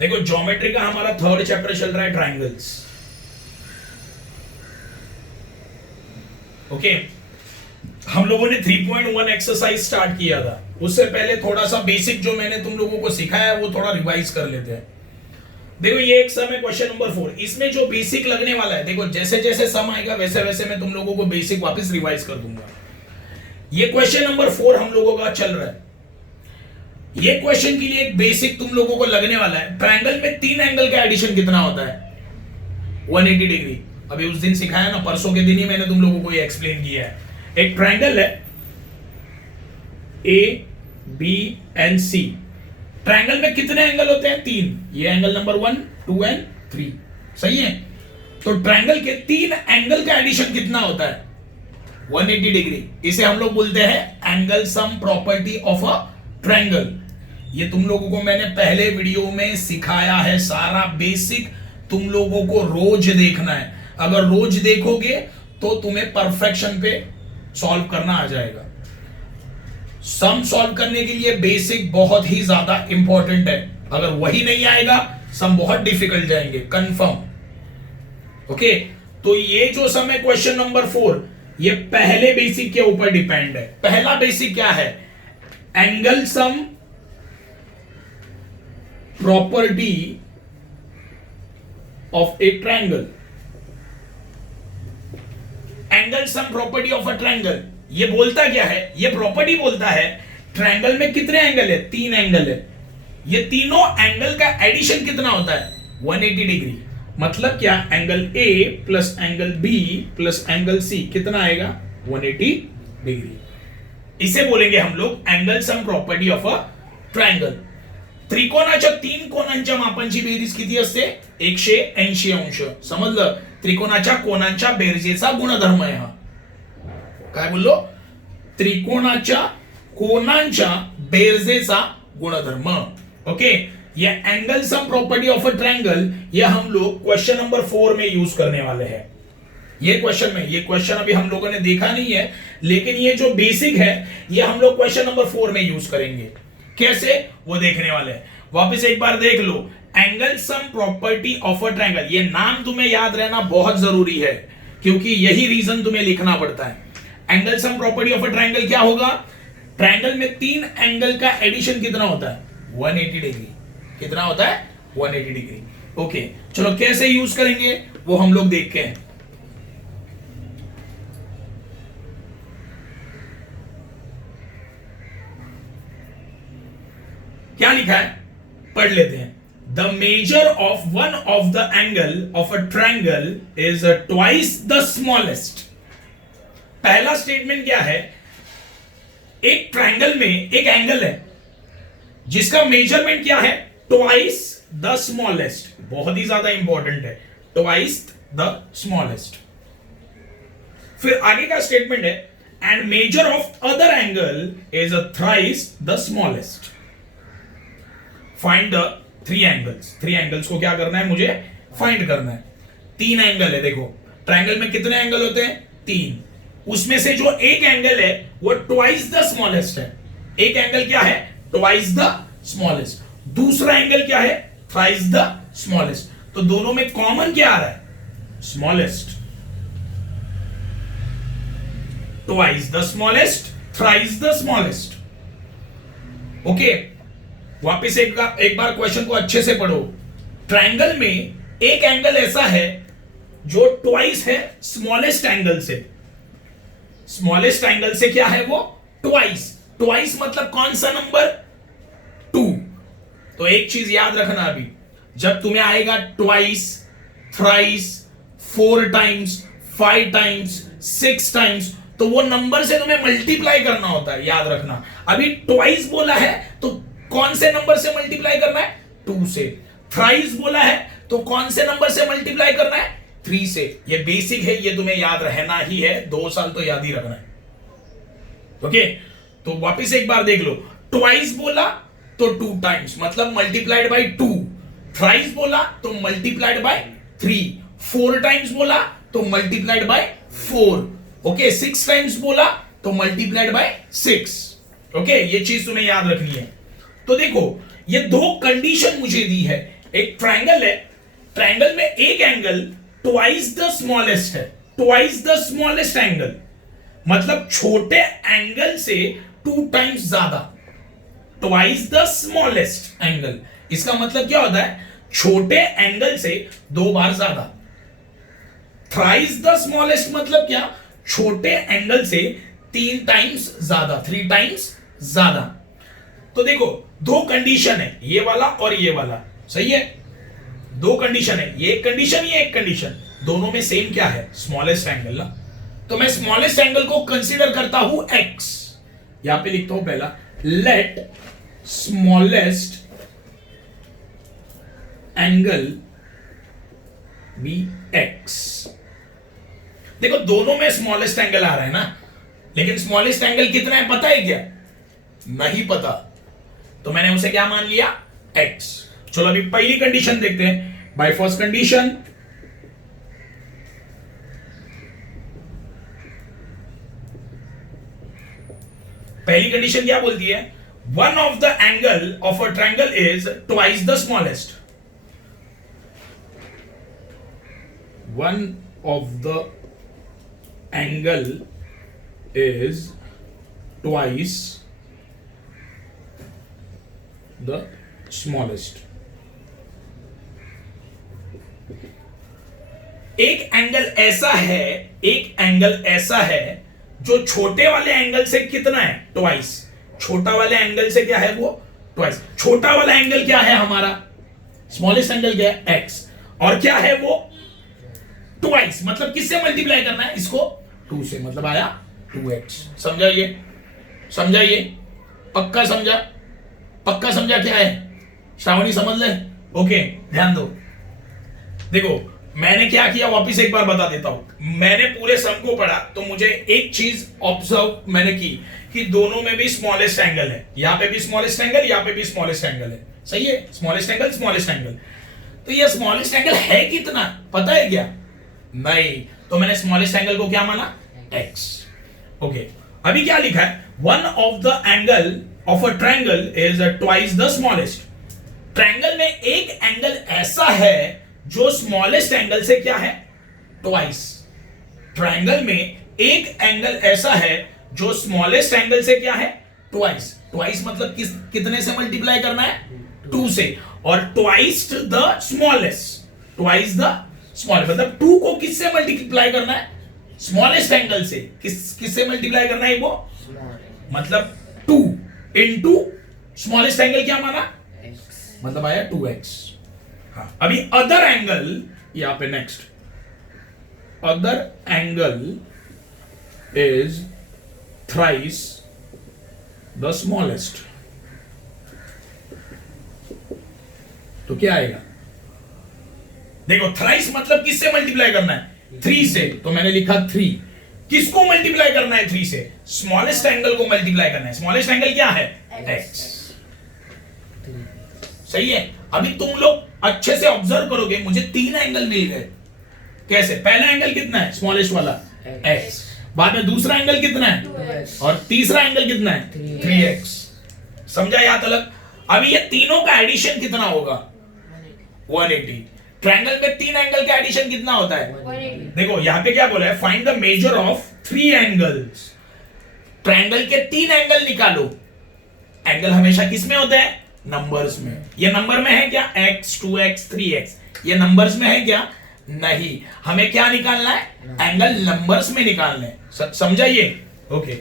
देखो ज्योमेट्री का हमारा थर्ड चैप्टर चल रहा है, ट्राइंगल्स। ओके, हम लोगों ने 3.1 एक्सरसाइज स्टार्ट किया था। उससे पहले थोड़ा सा बेसिक जो मैंने तुम लोगों को सिखाया है वो थोड़ा रिवाइज कर लेते हैं। देखो ये एक सम है, क्वेश्चन नंबर 4। इसमें जो बेसिक लगने वाला है, देखो जैसे जैसे सम आएगा वैसे वैसे मैं तुम लोगों को बेसिक वापस रिवाइज कर दूंगा। ये क्वेश्चन नंबर 4 हम लोगों का चल रहा है। ये क्वेश्चन के लिए एक बेसिक तुम लोगों को लगने वाला है, ट्रायंगल में 3 एंगल का एडिशन कितना होता है? 180 डिग्री। अभी उस दिन सिखाया ना, परसों के दिन ही मैंने तुम लोगों को ये एक्सप्लेन किया है। एक ट्रायंगल है A B and C. Triangle में कितने एंगल होते हैं? 3। ये एंगल नंबर 1, 2 एंड 3। सही है। तो ट्रायंगल के 3 एंगल का एडिशन कितना होता है? 180 डिग्री। इसे हम लोग बोलते हैं angle sum property of a triangle. ये तुम लोगों को मैंने पहले वीडियो में सिखाया है। सारा बेसिक तुम लोगों को रोज देखना है। अगर रोज देखोगे तो तुम्हें परफेक्शन पे सॉल्व करना आ जाएगा। सम सॉल्व करने के लिए बेसिक बहुत ही ज्यादा इंपॉर्टेंट है। अगर वही नहीं आएगा सम बहुत डिफिकल्ट जाएंगे, कंफर्म। ओके, तो ये जो सम है क्वेश्चन नंबर 4, ये पहले बेसिक के ऊपर डिपेंड है। पहला बेसिक क्या है? Angle sum property of a triangle. Angle sum property of a triangle ये बोलता क्या है? ये प्रॉपर्टी बोलता है ट्रायंगल में कितने एंगल है? 3 एंगल है। ये तीनों एंगल का एडिशन कितना होता है? 180 डिग्री। मतलब क्या? Angle A plus angle B plus angle C कितना आएगा? 180 डिग्री। इसे बोलेंगे हम लोग angle sum property of a triangle. त्रिकोणाच्या 3 कोनांच्या मापांची बेरीज किती असते? 180 अंश। समजलं? त्रिकोणाच्या कोनांच्या बेरजेचा गुणधर्म आहे हा। काय बोललो? त्रिकोणाच्या कोनांच्या बेरजेचा गुणधर्म। ओके, ये angle sum property of a triangle ये हम लोग क्वेश्चन नंबर 4 में यूज करने वाले हैं। ये क्वेश्चन अभी हम लोगों ने देखा नहीं है, लेकिन ये जो बेसिक है ये हम लोग क्वेश्चन नंबर 4 में यूज करेंगे। कैसे वो देखने वाले हैं। वापस एक बार देख लो, angle sum property of a triangle. ये नाम तुम्हें याद रहना बहुत जरूरी है, क्योंकि यही रीजन तुम्हें लिखना पड़ता है। Angle sum property of a triangle क्या होगा? ट्रायंगल में 3 एंगल का एडिशन कितना होता है? 180 डिग्री। कितना होता है? 180 डिग्री। ओके, चलो कैसे यूज करेंगे वो हम लोग देखते हैं। क्या लिखा है पढ़ लेते हैं। The measure of one of the angle of a triangle is twice the smallest. पहला स्टेटमेंट क्या है? एक ट्रायंगल में एक एंगल है जिसका मेजरमेंट क्या है? Twice the smallest. बहुत ही ज्यादा इंपॉर्टेंट है, ट्वाइस द स्मॉलेस्ट। फिर आगे का स्टेटमेंट है and measure of other angle is thrice the smallest. Find the 3 angles. 3 angles को क्या करना है? मुझे फाइंड करना है। 3 एंगल है। देखो ट्रायंगल में कितने एंगल होते हैं? 3। उसमें से जो एक एंगल है वो ट्वाइस द स्मॉलेस्ट है। एक एंगल क्या है? Twice the smallest. दूसरा एंगल क्या है? Thrice the smallest. तो दोनों में कॉमन क्या आ रहा है? Smallest. Twice the smallest, thrice the smallest. Okay, वापिस एक बार क्वेश्चन को अच्छे से पढ़ो। ट्रायंगल में एक एंगल ऐसा है जो ट्वाइस है स्मॉलेस्ट एंगल से। स्मॉलेस्ट एंगल से क्या है वो? ट्वाइस। ट्वाइस मतलब कौन सा नंबर? 2। तो एक चीज याद रखना, अभी जब तुम्हें आएगा twice, thrice, 4 times, 5 times, 6 times, तो वो नंबर से तुम्हें मल्टीप्लाई करना होता है। याद रखना, अभी ट्वाइस बोला है तो कौन से नंबर से मल्टीप्लाई करना है? 2 से। थ्राइस बोला है तो कौन से नंबर से मल्टीप्लाई करना है? 3 से। ये बेसिक है, ये तुम्हें याद रहना ही है। 2 साल तो याद ही रखना है। ओके, तो वापिस एक बार देख लो। ट्वाइस बोला तो 2 टाइम्स मतलब मल्टीप्लाइड बाय 2। थ्राइस बोला तो मल्टीप्लाइड बाय 3। 4 टाइम्स बोला तो मल्टीप्लाइड बाय 4। ओके, 6 टाइम्स बोला तो मल्टीप्लाइड बाय 6। ओके, ये चीज तुम्हें याद रखनी है। तो देखो ये 2 कंडीशन मुझे दी है। एक ट्रायंगल है, ट्रायंगल में एक एंगल ट्वाइस द स्मॉलेस्ट है, ट्वाइस द स्मॉलेस्ट एंगल मतलब छोटे एंगल से 2 टाइम्स ज्यादा, ट्वाइस द स्मॉलेस्ट एंगल। इसका मतलब क्या होता है? छोटे एंगल से 2 बार ज्यादा। थ्राइस द स्मॉलेस्ट मतलब क्या? छोटे एंगल से 3 टाइम्स ज्यादा, 3 टाइम्स ज्यादा। तो देखो 2 कंडीशन है, ये वाला और ये वाला, सही है? 2 कंडीशन है, ये एक कंडीशन, ये एक कंडीशन, दोनों में सेम क्या है? स्मॉलेस्ट एंगल ना। तो मैं स्मॉलेस्ट एंगल को कंसीडर करता हूं x, यहां पे लिखता हूं पहला, let smallest angle be x। देखो दोनों में स्मॉलेस्ट एंगल आ रहा है ना, लेकिन स्मॉलेस्ट एंगल कितना है पता है क्या? नहीं पता, तो मैंने उसे क्या मान लिया? x। चलो अभी पहली कंडीशन देखते हैं। बाय फर्स्ट कंडीशन, पहली कंडीशन क्या बोलती है? One of the angle of a triangle is twice the smallest. One of the angle is twice the smallest. एक एंगल ऐसा है, एक एंगल ऐसा है जो छोटे वाले एंगल से कितना है? ट्वाइस। छोटा वाले एंगल से क्या है? वो ट्वाइस। छोटा वाला एंगल क्या है हमारा? स्मॉलेस्ट एंगल क्या है? एक्स। और क्या है वो? ट्वाइस। मतलब किससे मल्टीप्लाई करना है इसको? 2 से, मतलब आया 2x। समझाइए, समझाइए, पक्का समझा? पक्का समझा क्या है? श्रावणी समझ ले? ओके, ध्यान दो। देखो मैंने क्या किया वापिस एक बार बता देता हूं। मैंने पूरे सम को पढ़ा तो मुझे एक चीज ऑब्जर्व मैंने की कि दोनों में भी स्मॉलेस्ट एंगल है। यहां पे भी स्मॉलेस्ट एंगल, यहां पे भी स्मॉलेस्ट एंगल है, सही है? Smallest angle, smallest angle. तो ये स्मॉलेस्ट एंगल है कितना पता है क्या? नहीं। तो मैंने स्मॉलेस्ट एंगल को क्या माना? x। ओके, अभी क्या लिखा है? One of the angle of a triangle is twice the smallest. Triangle में एक एंगल ऐसा है जो स्मॉलेस्ट एंगल से क्या है? ट्वाइस। ट्रायंगल में एक एंगल ऐसा है जो स्मॉलेस्ट एंगल से क्या है? ट्वाइस। ट्वाइस मतलब कितने से मल्टीप्लाई करना है? 2 से। और twice the smallest, twice the smallest मतलब 2 को किससे मल्टीप्लाई करना है? स्मॉलेस्ट एंगल से। किससे मल्टीप्लाई करना है वो? मतलब 2 इंटू स्मॉलेस्ट एंगल क्या माना? मतलब आया 2x। हाँ, अभी अदर एंगल, यहां पे next, other angle is thrice the smallest. तो क्या आएगा? देखो थ्राइस मतलब किससे मल्टीप्लाई करना है? 3 से। तो मैंने लिखा 3। किसको मल्टीप्लाई करना है 3 से? स्मॉलेस्ट एंगल को मल्टीप्लाई करना है। स्मॉलेस्ट एंगल क्या है? x। सही है? अभी तुम लोग अच्छे से ऑब्जर्व करोगे, मुझे 3 एंगल मिल गए। कैसे? पहला एंगल कितना है? स्मॉलेस्ट वाला x। बाद में दूसरा एंगल कितना है? 2x। और तीसरा एंगल कितना है? 3x। समझा याद अलग? अभी ये तीनों का एडिशन कितना होगा? 180। ट्रायंगल में 3 एंगल का एडिशन कितना होता है? 180। देखो यहां पे क्या बोला है? Find the measure of 3 angles. Triangle के 3 एंगल निकालो। एंगल हमेशा किस में होता है? नंबर्स में। ये नंबर में है क्या? x, 2x, 3x। ये नंबर्स में है क्या? नहीं। हमें क्या निकालना है? एंगल नंबर्स में निकालना है। समझा ये? ओके,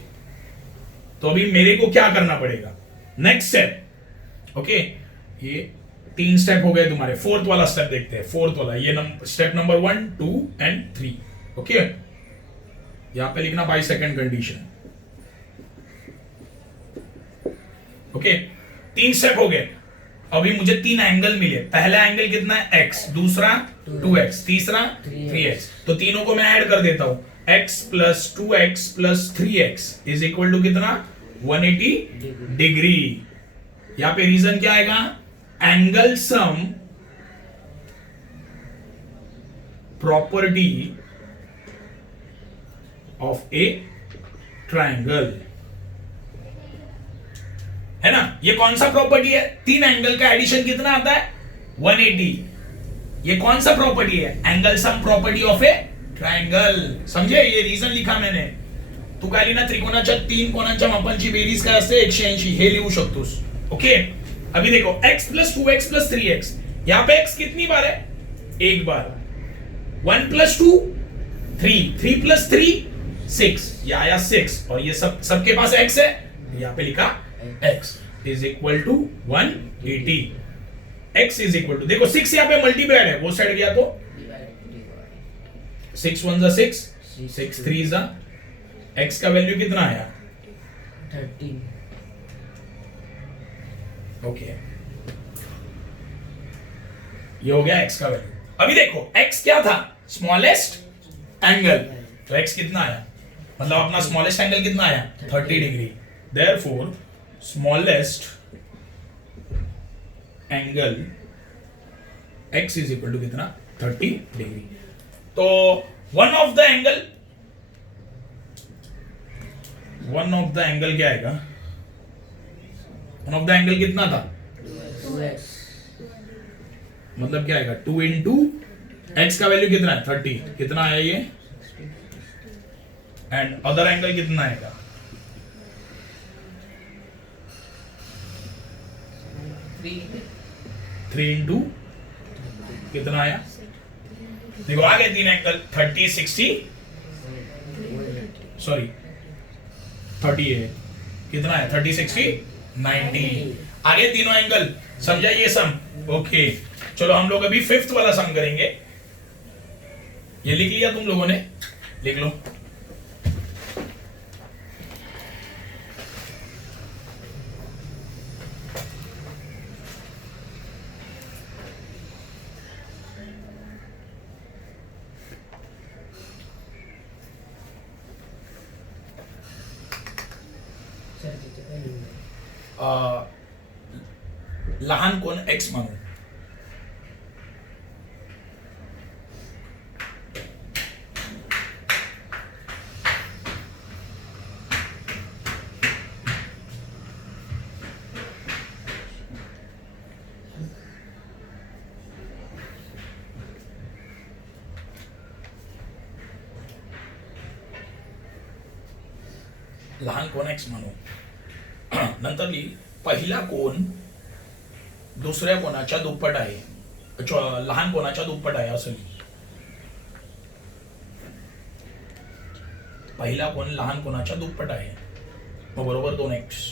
तो अभी मेरे को क्या करना पड़ेगा? Next step. ओके, ये 3 स्टेप हो गए तुम्हारे। 4th वाला स्टेप देखते हैं। 4th वाला, ये स्टेप नंबर 1, 2 एंड 3। ओके, यहां पे लिखना by second condition. Okay, 3 step हो गए। अभी मुझे 3 एंगल मिले। पहला एंगल कितना है? x, दूसरा 2x, तीसरा 3x। तो तीनों को मैं ऐड कर देता हूं। x plus 2x plus 3x is equal to कितना? 180 डिग्री। यहां पे रीजन क्या आएगा? Angle sum property of a triangle, है ना? ये कौन सा प्रॉपर्टी है? 3 एंगल का एडिशन कितना आता है? 180। ये कौन सा प्रॉपर्टी है? Angle sum property of a triangle. समझे? ये रीजन लिखा मैंने. तू काय लिहिणार? त्रिकोणाच्या 3 कोणांच्या मापांची बेरीज काय असते? 180. हे लिहू शकतोस. ओके. अभी देखो x plus 2x plus 3x. यहां पे x कितनी बार है? एक बार. 1 प्लस 2 3, 3 प्लस 3 6, ये आया 6. और ये सबके पास x है, यहां पे लिखा x is equal to 180. x is equal to, देखो 6 यहां पे मल्टीप्लाइड है, वो साइड गया तो 6 1 जा 6, 6 3 जा, x का वैल्यू कितना आया? 13. ओके, ये हो गया x का वैल्यू. अभी देखो x क्या था? Smallest angle. तो x कितना आया? मतलब अपना स्मॉलेस्ट एंगल कितना आया? 30 degree. Therefore smallest angle x is equal to कितना? 30 डिग्री. तो वन ऑफ द एंगल क्या आएगा? वन ऑफ द एंगल कितना था? 2x. मतलब क्या आएगा? 2 इंटू एक्स का वैल्यू कितना है? 30. कितना आया ये? एंड अदर एंगल कितना आएगा? 3 इंटू कितना आया? देखो आ गए 3 एंगल. 30 60 सॉरी 30 है. कितना है? 30 60 90. आगे तीनों एंगल. समझा ये सम? ओके. चलो हम लोग अभी 5th वाला सम करेंगे. ये लिख लिया तुम लोगों ने? लिख लो. लहान कोण x म्हणू. लहान कोण x म्हणू. नंतर लिही पहिला कोण दुसऱ्या कोणाच्या दुप्पट आहे. लहान कोणाच्या दुप्पट आहे असं लिही. पहिला कोण लहान कोणाच्या दुप्पट आहे. मग बरोबर 2x.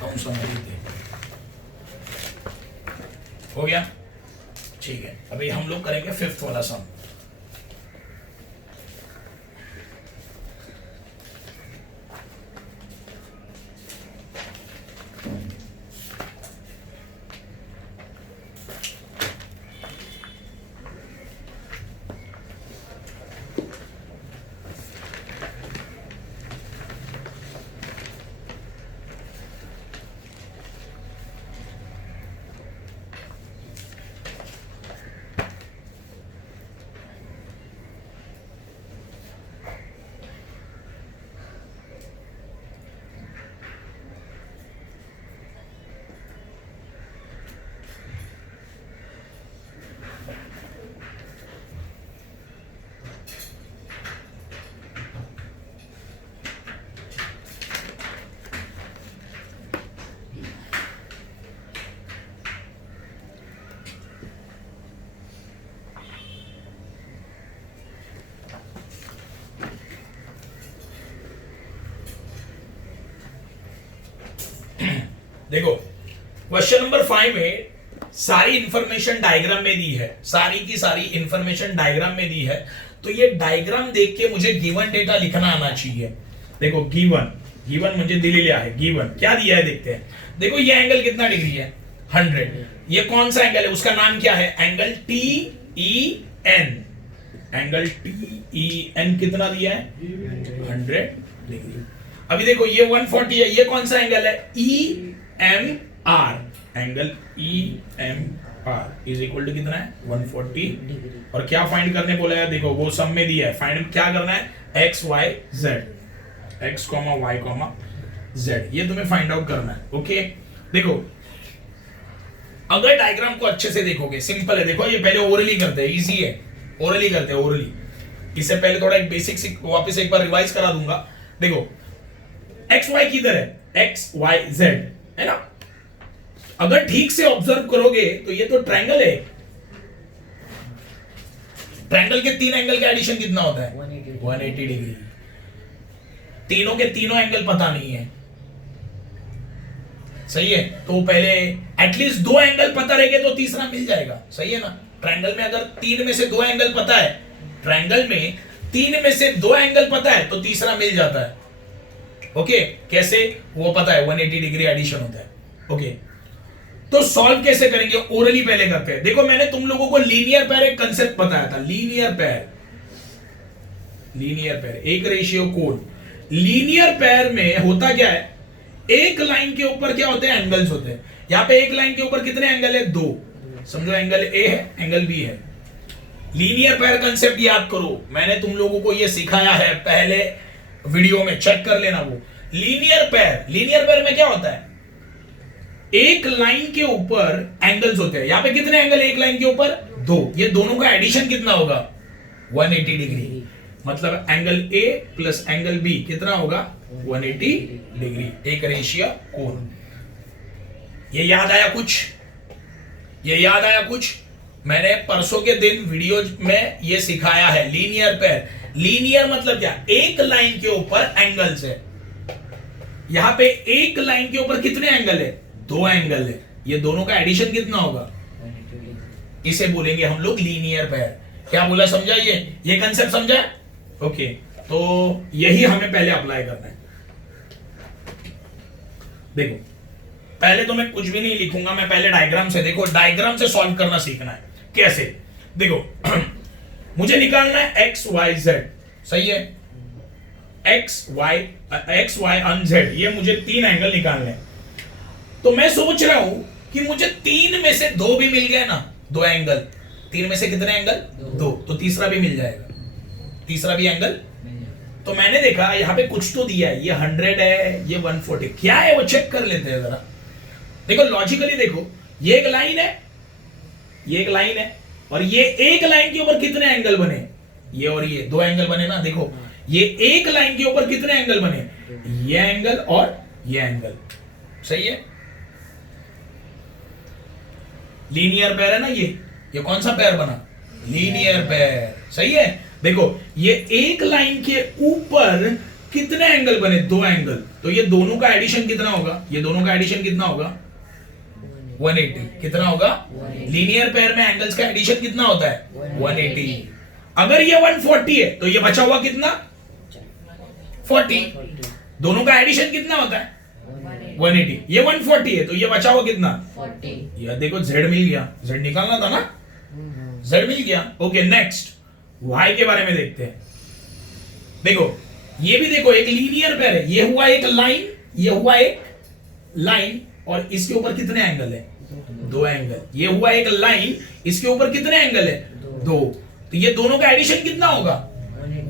कौन सा हो गया? ठीक है. अभी हम लोग करेंगे 5th वाला सम. देखो क्वेश्चन नंबर 5 में सारी इंफॉर्मेशन डायग्राम में दी है, सारी की सारी इंफॉर्मेशन डायग्राम में दी है। तो ये डायग्राम देख के मुझे गिवन डेटा लिखना आना चाहिए। देखो गिवन मुझे दिलेला है, गिवन क्या दिया है देखते हैं। देखो ये एंगल कितना डिग्री है, 100। ये कौन सा एंगल है, उसका नाम क्या है, एंगल TEN। एंगल TEN कितना दिया है, 100 डिग्री। अभी देखो ये 140 है, ये कौन सा एंगल है, EMR। Angle EMR is equal to कितना है, 140। और क्या फाइंड करने बोला है, देखो वो सब में दिया है, फाइंड क्या करना है, X Y Z, X, Y, Z, ये तुम्हें फाइंड आउट करना है। ओके देखो अगर डायग्राम को अच्छे से देखोगे, सिंपल है। देखो ये पहले ओरली करते हैं, इजी है, ओरली करते हैं, ओरली। इससे पहले थोड़ा एक बेसिक वापस एक बार रिवाइज करा दूंगा। देखो एक्स वाई किधर है, एक्स वाई जेड है ना। अगर ठीक से ऑब्जर्व करोगे तो ये तो ट्रायंगल है। ट्रायंगल के 3 एंगल का एडिशन कितना होता है, 180 डिग्री। तीनों के तीनों एंगल पता नहीं है, सही है। तो पहले एटलीस्ट 2 एंगल पता रहेंगे तो तीसरा मिल जाएगा, सही है ना। ट्रायंगल में अगर 3 में से 2 एंगल पता है, ट्रायंगल में 3 में से 2 एंगल पता है तो तीसरा मिल जाता है। ओके कैसे, वो पता है, 180 डिग्री एडिशन होता है। ओके तो सॉल्व कैसे करेंगे, ओरली पहले करते हैं। देखो मैंने तुम लोगों को लीनियर पैर एक कंसेप्ट बताया था, लीनियर पैर 1 रेशियो कोण। लीनियर पैर में होता क्या है, एक लाइन के ऊपर क्या होते हैं, एंगल्स होते हैं। यहां पे एक लाइन के ऊपर कितने एंगल है, 2। समझो एंगल ए है, एंगल बी है। लीनियर पैर कंसेप्ट याद करो, मैंने तुम लोगों को ये सिखाया है पहले वीडियो में, चेक कर लेना वो। लीनियर पैर में क्या होता है, एक लाइन के ऊपर एंगल्स होते हैं। यहां पे कितने एंगल, एक लाइन के ऊपर 2। ये दोनों का एडिशन कितना होगा, 180 डिग्री। मतलब angle A plus angle B कितना होगा, 180 डिग्री, एक रेशियो कोण। ये याद आया कुछ, मैंने परसों के दिन वीडियो में ये सिखाया है। लीनियर पैर, लीनियर मतलब क्या, एक लाइन के ऊपर एंगल्स है। यहां पे एक लाइन के ऊपर कितने एंगल है, 2 एंगल है। ये दोनों का एडिशन कितना होगा, इसे बोलेंगे हम लोग लीनियर पैर। क्या बोला, समझा, ये कंसेप्ट समझा। ओके तो यही हमें पहले अप्लाई करना है। देखो पहले तो मैं कुछ भी नहीं लिखूंगा, मैं पहले डायग्राम से, देखो डायग्राम से सॉल्व करना सीखना है। कैसे, देखो मुझे निकालना है एक्स वाई जेड, सही है। एक्स वाई एंड जेड, ये मुझे 3 एंगल निकालने हैं। तो मैं सोच रहा हूं कि मुझे 3 में से 2 भी मिल गया ना, 2 एंगल। 3 में से कितने एंगल, 2, तो तीसरा भी मिल जाएगा, तीसरा भी एंगल। तो मैंने देखा यहाँ पे कुछ तो दिया है, ये 100 है, ये 140, क्या है वो चेक कर लेते हैं जरा। देखो लॉजिकली देखो, ये एक लाइन है, ये एक लाइन है, और ये एक लाइन के ऊपर कितने एंगल बने, ये और ये 2 एंगल बने ना। देखो ये एक लाइन के ऊपर कितने एंगल बने, ये एंगल और ये एंगल, सही है। लीनियर पैर है ना ये कौन सा पैर बना, लीनियर पैर, सही है। देखो ये एक लाइन के ऊपर कितने एंगल बने, 2 एंगल। तो ये दोनों का एडिशन कितना होगा, ये दोनों का एडिशन कितना होगा, 180। कितना होगा, लीनियर पैर में एंगल्स का एडिशन कितना होता है, 180। अगर ये 140 है तो ये बचा हुआ कितना, 40। दोनों का एडिशन कितना होता है, 180। ये 140 है तो ये बचा हुआ कितना, 40। ये देखो z मिल गया, z निकालना था ना, z मिल गया। ओके नेक्स्ट y के बारे में देखते हैं। देखो ये भी देखो एक लीनियर पैर है, ये हुआ एक लाइन, ये हुआ एक लाइन, और इसके ऊपर कितने एंगल है, 2 एंगल। ये हुआ एक लाइन, इसके ऊपर कितने एंगल है, 2। तो ये दोनों का एडिशन कितना होगा,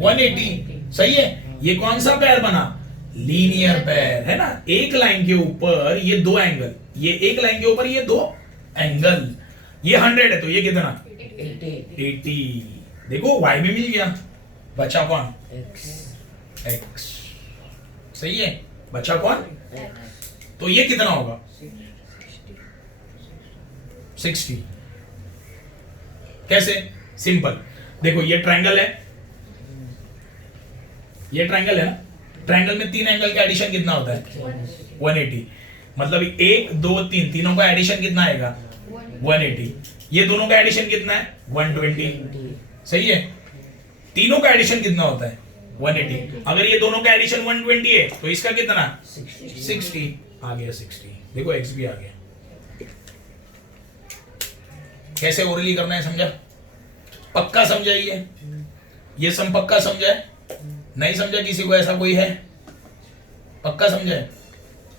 180, सही है। ये कौन सा पैर बना, लीनियर पैर है ना। एक लाइन के ऊपर ये 2 एंगल, ये एक लाइन के ऊपर ये 2 एंगल। ये 100 है तो ये कितना, 80। देखो y भी मिल गया, बचा कौन, x, सही है, बचा कौन, तो ये कितना होगा, 60। कैसे, सिंपल। देखो ये ट्रायंगल है, ये ट्रायंगल है ना। ट्रायंगल में 3 एंगल का एडिशन कितना होता है, 180। मतलब 1 2 3 तीनों का एडिशन कितना आएगा 180। ये दोनों का एडिशन कितना है 120। सही है, तीनों का एडिशन कितना होता है 180। अगर ये दोनों का एडिशन 120 है तो इसका कितना 60 आ गया 60। देखो x भी आ गया। कैसे ओरली करना है समझा, पक्का समझाइए, ये सम पक्का समझा है, नहीं समझा किसी को ऐसा कोई है पक्का समझा है,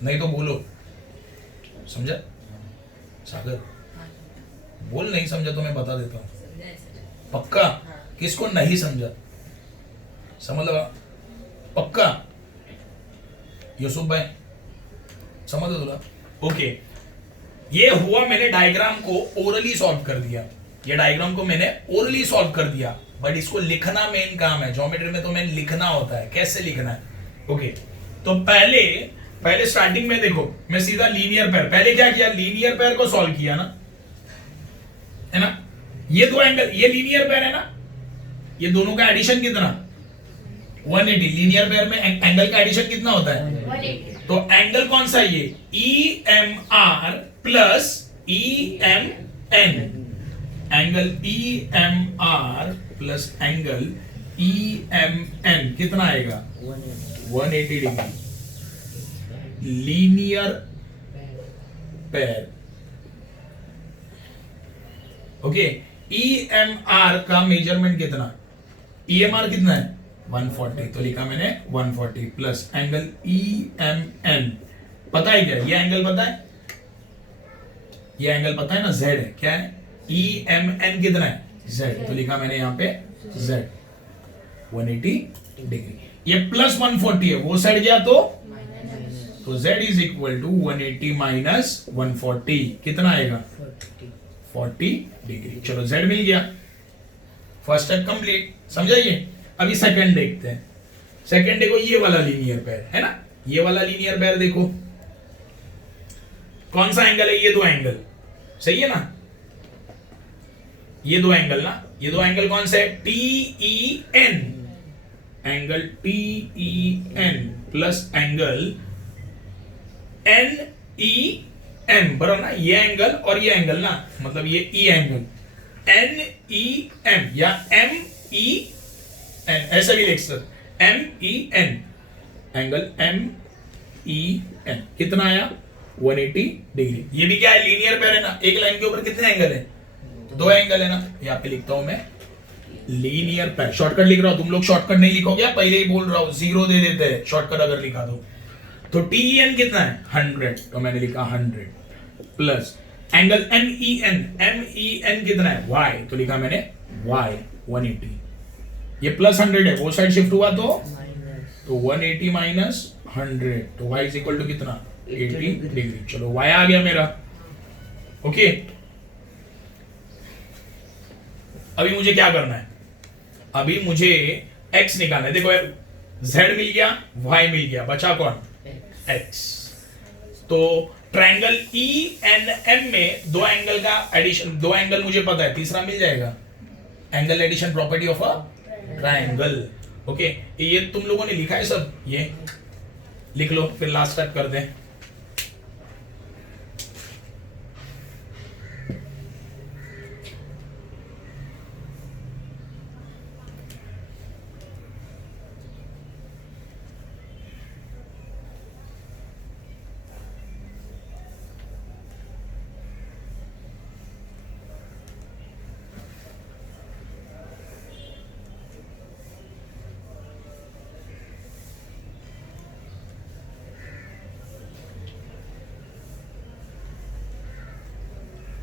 नहीं तो बोलो समझा। सागर बोल नहीं समझा तो मैं बता देता हूं पक्का, किसको नहीं समझा समझ लगा पक्का। यूसुफ भाई समझ लो तुला ओके। ये हुआ, मैंने डायग्राम को ओरली सॉल्व कर दिया, ये डायग्राम को मैंने ओरली सॉल्व कर दिया, बट इसको लिखना मेन काम है। ज्योमेट्री में तो मैंने लिखना होता है, कैसे लिखना है ओके। तो पहले स्टार्टिंग में देखो, मैं सीधा लीनियर पेयर, पहले क्या किया लीनियर पेयर को सॉल्व किया ना, है ना। ये दो एंगल, ये लीनियर पेयर है ना, ये दोनों का एडिशन कितना 180। लीनियर पेयर में एंगल का एडिशन कितना होता है 180। तो एंगल कौन सा है ये EMR plus EMN, angle EMR plus angle EMN कितना आएगा 180 degree. Linear pair okay. EMR का मेजरमेंट कितना, EMR कितना है 140, तो लिखा मैंने 140 प्लस एंगल EMN पता है क्या, ये एंगल पता है, ये एंगल पता है ना Z है, क्या है EMN कितना है Z, तो लिखा मैंने यहाँ पे Z 180 डिग्री। ये प्लस 140 है, वो साइड गया तो Z is equal to 180 minus 140 कितना आएगा 40 डिग्री। चलो Z मिल गया, फर्स्ट स्टेप कंप्लीट, समझाइए। अभी सेकंड देखते हैं। सेकंड देखो, ये वाला लीनियर पेयर है ना, ये वाला लीनियर पेयर देखो कौन सा एंगल है, ये दो एंगल सही है ना, ये दो एंगल ना, ये दो एंगल कौन से है TEN, angle TEN plus angle NEM बराबर ना, ये एंगल और ये एंगल ना, मतलब ये E एंगल NEM या MEN ऐसा भी लिख सकते MEN, एंगल MEN कितना आया 180 डिग्री। ये भी क्या है लीनियर पेयर है ना, एक लाइन के ऊपर कितने एंगल है दो एंगल है ना, यहाँ पे लिखता हूं मैं लीनियर पेयर। शॉर्टकट लिख रहा हूं, तुम लोग शॉर्टकट नहीं लिखोगे, पहले ही बोल रहा हूं 0 दे देते हैं शॉर्टकट अगर लिखा तो TEN कितना है 100, तो मैंने लिखा 100 प्लस एंगल MEN कितना है Y, तो लिखा मैंने Y 180। ये प्लस 100 है, वो साइड शिफ्ट हुआ तो 180 माइनस 100, तो y इज इक्वल टू कितना 80 डिग्री। चलो y आ गया मेरा ओके। अभी मुझे क्या करना है, अभी मुझे x निकालना है। देखो z मिल गया, y मिल गया, बचा कौन x। तो ट्रायंगल ENM में दो एंगल का एडिशन, दो एंगल मुझे पता है, तीसरा मिल जाएगा angle addition property of a triangle okay. ये तुम लोगों ने लिखा है सब, ये लिख लो, फिर लास्ट स्टेप कर दें।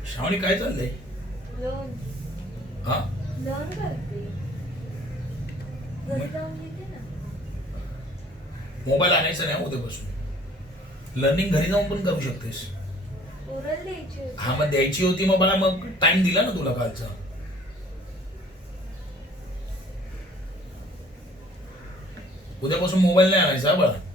श्रावणी काय चाललंय लोन हा लोन करते घरी जाऊन घेते ना. मोबाईल आणायचा नाही उद्यापासून, लर्निंग घरी जाऊन पण करू शकतेस। ओरल द्यायची होती. हा मग द्यायची होती, मग मला मग टाइम दिला ना तुला कालचा। उद्यापासून मोबाईल नाही आणायचा बरं।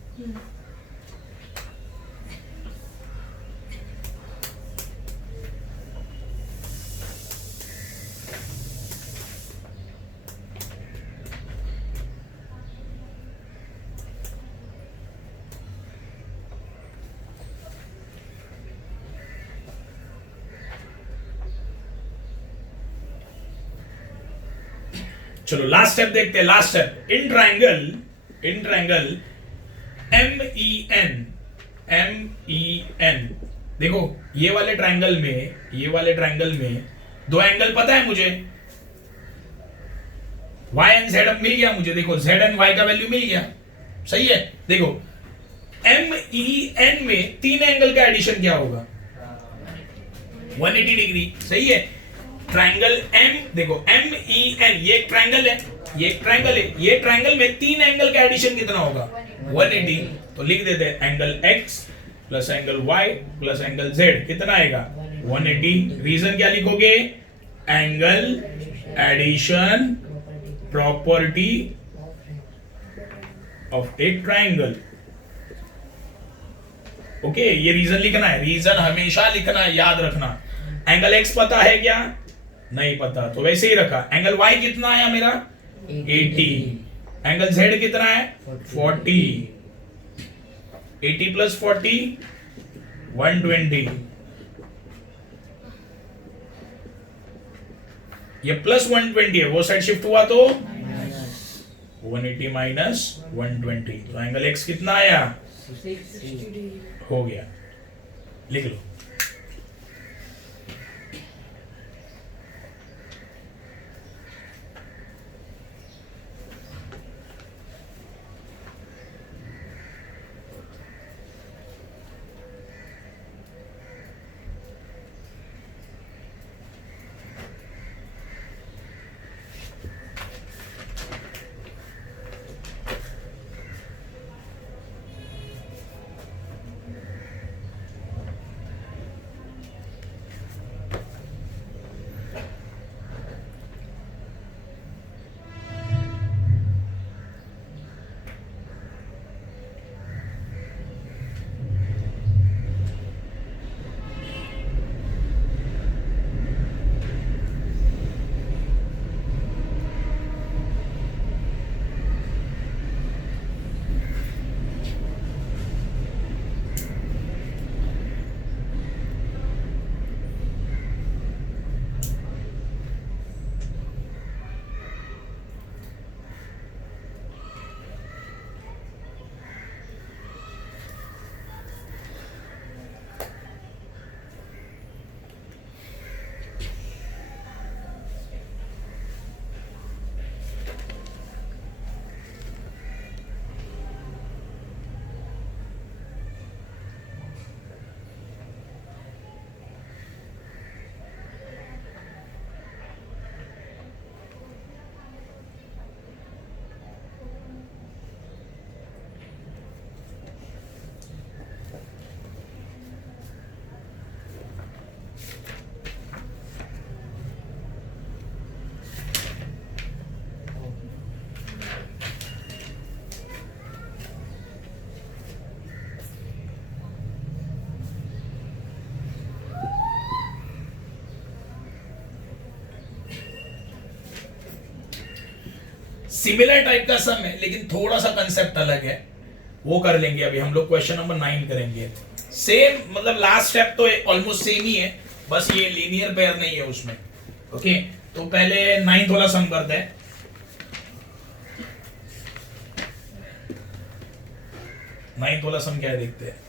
चलो लास्ट स्टेप देखते हैं। Last step, in triangle MEN देखो ये वाले ट्रायंगल में दो एंगल पता है मुझे, y एंड z अब मिल गया मुझे। देखो z एंड y का वैल्यू मिल गया, सही है। देखो MEN में तीन एंगल का एडिशन क्या होगा? 180 डिग्री, सही है। ट्रायंगल M, देखो MEN ये एक ट्रायंगल है, ये ट्रायंगल में तीन एंगल का एडिशन कितना होगा? 180। तो लिख देते हैं angle X plus angle Y plus angle Z कितना आएगा? 180। रीजन क्या लिखोगे? Angle addition property of a triangle. Okay, ये रीजन लिखना है, रीजन हमेशा लिखना है, याद रखना। एंगल X पता है क्या? नहीं पता, तो वैसे ही रखा। एंगल Y कितना आया मेरा? 80। एंगल Z कितना है? 40। 80 प्लस 40 120। ये प्लस 120 है, वो साइड शिफ्ट हुआ तो 180 माइनस 120। तो एंगल X कितना आया? 60 हो गया, लिख लो। सिमिलर टाइप का सम है, लेकिन थोड़ा सा कंसेप्ट अलग है, वो कर लेंगे अभी हम लोग। क्वेश्चन नंबर 9 करेंगे। सेम मतलब लास्ट स्टेप तो ऑलमोस्ट सेम ही है, बस ये लीनियर पेयर नहीं है उसमें। ओके, तो पहले 9th वाला सम करते हैं। 9th वाला सम क्या है देखते हैं।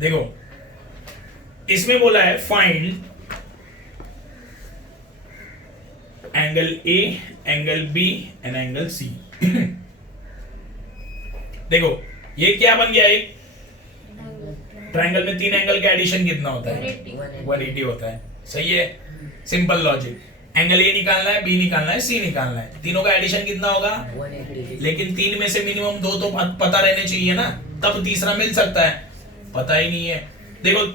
देखो इसमें बोला है find angle A, angle B and angle C. देखो ये क्या बन गया? एक ट्रायंगल में तीन एंगल का एडिशन कितना होता है? 180 होता है, सही है। Simple logic. एंगल ए निकालना है, बी निकालना है, सी निकालना है, तीनों का एडिशन कितना होगा? 180 लेकिन तीन में से मिनिमम दो तो पता रहने चाहिए ना, तब तीसरा मिल सकता है। पता ही नहीं है। देखो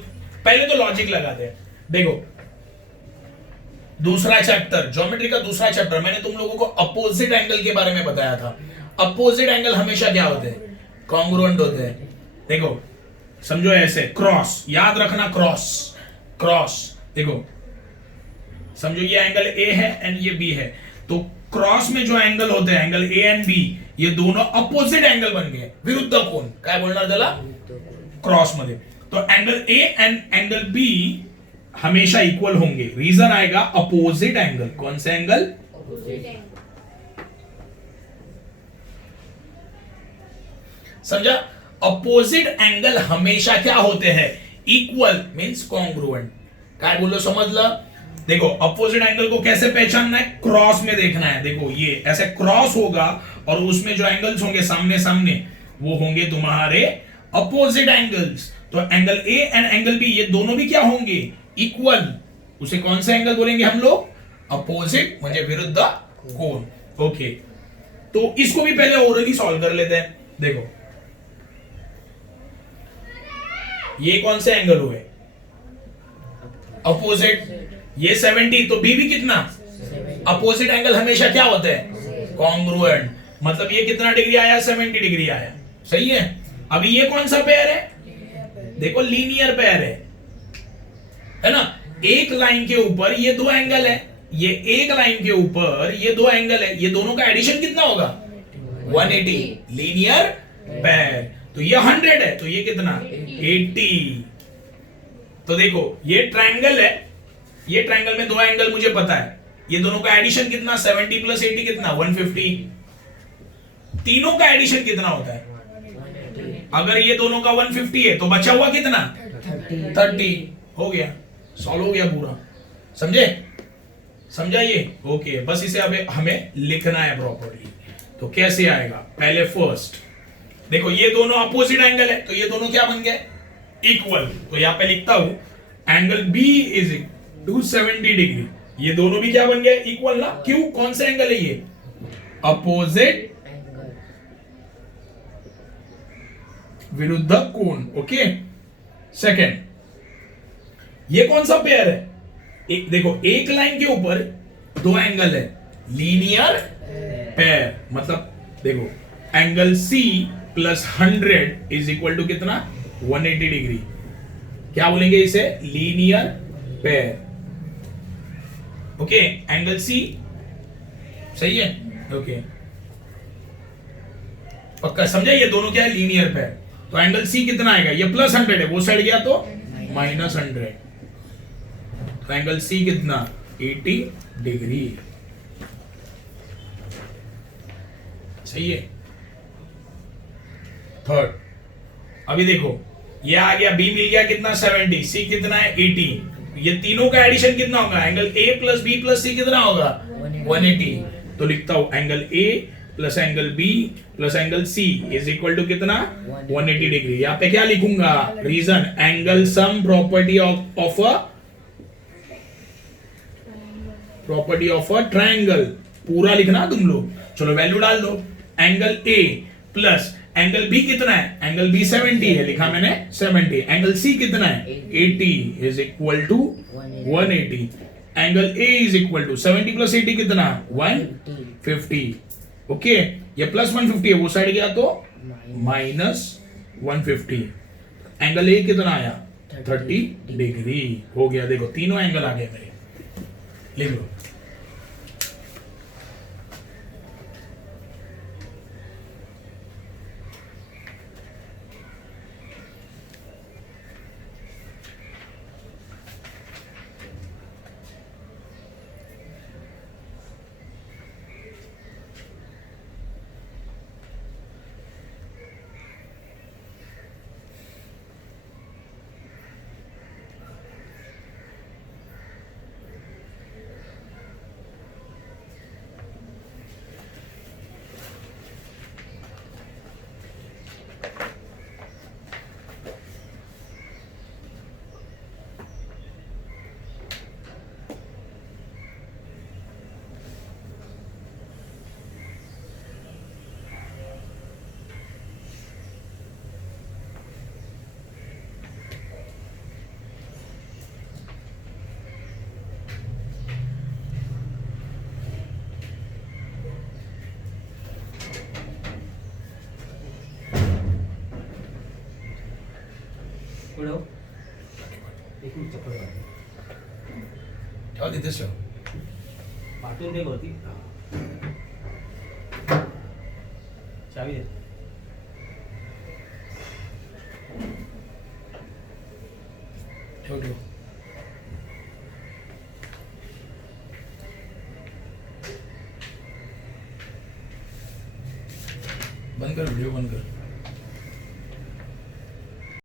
पहले तो लॉजिक लगाते हैं। देखो दूसरा चैप्टर, ज्योमेट्री का दूसरा चैप्टर, मैंने तुम लोगों को अपोजिट एंगल के बारे में बताया था। अपोजिट एंगल हमेशा क्या होते हैं? कॉन्ग्रुएंट होते हैं। देखो समझो ऐसे, क्रॉस, याद रखना, क्रॉस क्रॉस। देखो समझो ये एंगल ए है एंड ये बी है, तो क्रॉस में जो एंगल होते हैं, एंगल ए एंड बी, ये दोनों अपोजिट एंगल बन गए, विरुद्ध कोण। काय बोलणार त्याला? क्रॉस मध्ये। तो angle A and angle B हमेशा इक्वल होंगे। रीजन आएगा अपोजिट एंगल। कौन से एंगल? Opposite angle. समझा? अपोजिट एंगल हमेशा क्या होते हैं? Equal means congruent. काय बोलो, समझलं? देखो अपोजिट एंगल को कैसे पहचानना है? क्रॉस में देखना है। देखो ये ऐसे क्रॉस होगा और उसमें जो एंगल्स होंगे सामने सामने, वो होंगे तुम्हारे अपोजिट एंगल्स। तो angle A and angle B ये दोनों भी क्या होंगे? इक्वल। उसे कौन सा एंगल बोलेंगे हम लोग? अपोजिट, म्हणजे विरुद्ध कोण। ओके, तो इसको भी पहले ओरली सॉल्व कर लेते हैं। देखो ये कौन से एंगल हुए? अपोजिट। ये 70, तो बी भी कितना? अपोजिट एंगल हमेशा क्या होते हैं? कॉन्ग्रुएंट। मतलब ये कितना डिग्री आया? 70 डिग्री आया। सही है। अभी ये कौन सा पेयर है? देखो लीनियर पेयर है ना। एक लाइन के ऊपर ये दो एंगल है, ये एक लाइन के ऊपर ये दो एंगल है, ये दोनों का एडिशन कितना होगा? 180। Linear pair. तो ये 100 है, तो ये कितना? 80। तो देखो ये ट्रायंगल है, ये ट्रायंगल में दो एंगल मुझे पता है, ये दोनों का एडिशन कितना? 70 प्लस 80 कितना? 150। तीनों का एडिशन कितना होता है? अगर ये दोनों का 150 है तो बचा हुआ कितना? 30। हो गया, सॉल्व हो गया पूरा। समझे? समझा ये? ओके, बस इसे अब हमें लिखना है प्रॉपर्ली। तो कैसे आएगा? पहले फर्स्ट देखो ये दोनों अपोजिट एंगल है, तो ये दोनों क्या बन गए? इक्वल। तो यहां पे लिखता हूं angle B is to 70 degree. ये दोनों भी क्या बन गए? इक्वल ना। क्यों? कौन सा एंगल है ये? अपोजिट विरुद्ध कोण। ओके, सेकेंड ये कौन सा पेयर है? एक देखो, एक लाइन के ऊपर दो एंगल है, लीनियर पेयर। मतलब देखो angle C plus 100 is equal to कितना? 180 डिग्री। क्या बोलेंगे इसे? Linear pair. Okay, angle C सही है। ओके, पक्का समझा? ये दोनों क्या है? Linear pair. तो एंगल सी कितना आएगा? ये प्लस 100 है, वो साइड गया तो माइनस 100। तो एंगल सी कितना? 80 डिग्री। सही है। थर्ड, अभी देखो ये आ गया, बी मिल गया कितना? 70, सी कितना है? 80। ये तीनों का एडिशन कितना होगा? Angle A plus B plus C कितना होगा? 180। तो लिखता हूं angle A plus angle B plus angle C is equal to कितना? 180 डिग्री। यहां पे क्या लिखूंगा? Reason angle sum property of a triangle. पूरा लिखना तुम लोग। चलो वैल्यू डाल दो। Angle A plus angle B कितना है? एंगल बी 70 है, लिखा मैंने 70। एंगल सी कितना है? 80 is equal to 180। Angle A is equal to 70 plus 80 कितना? 150। ओके, ये प्लस 150 है, वो साइड गया तो माइनस 150। एंगल ए कितना आया? 30 डिग्री। हो गया। देखो तीनों एंगल आ गए मेरे। लिख लो। पुढं हो. एकूण चप्पल काढ. ठेवा तिथेच ठेव. पाठवून दे वरती. चावी दे. ठेव ठेव. बंद कर, व्हिडिओ बंद कर.